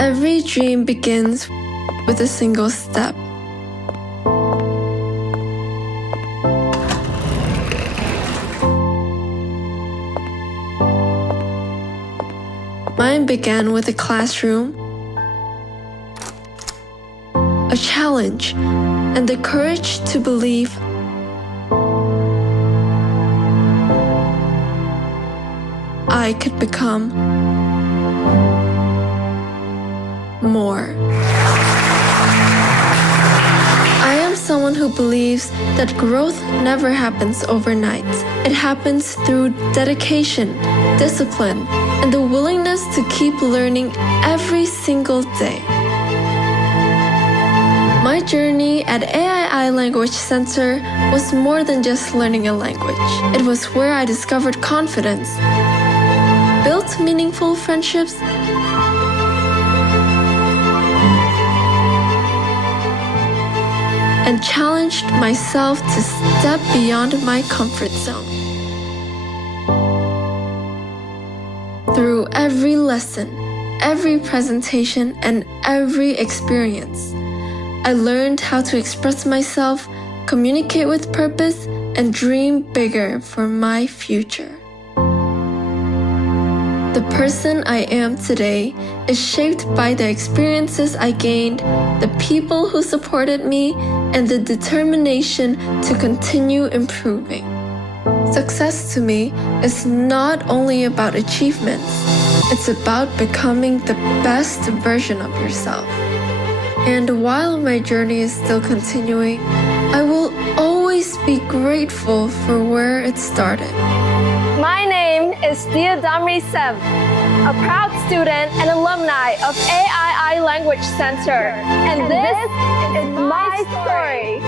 Every dream begins with a single step. Mine began with a classroom, a challenge, and the courage to believe I could become more. I am someone who believes that growth never happens overnight. It happens through dedication, discipline, and the willingness to keep learning every single day. My journey at AII Language Center was more than just learning a language. It was where I discovered confidence, built meaningful friendships, and challenged myself to step beyond my comfort zone. Through every lesson, every presentation, and every experience, I learned how to express myself, communicate with purpose, and dream bigger for my future. The person I am today is shaped by the experiences I gained, the people who supported me, and the determination to continue improving. Success to me is not only about achievements, it's about becoming the best version of yourself. And while my journey is still continuing, I will always be grateful for where it started. My name is Diadamri Sem, a proud student and alumni of AII Language Center, and this is my story.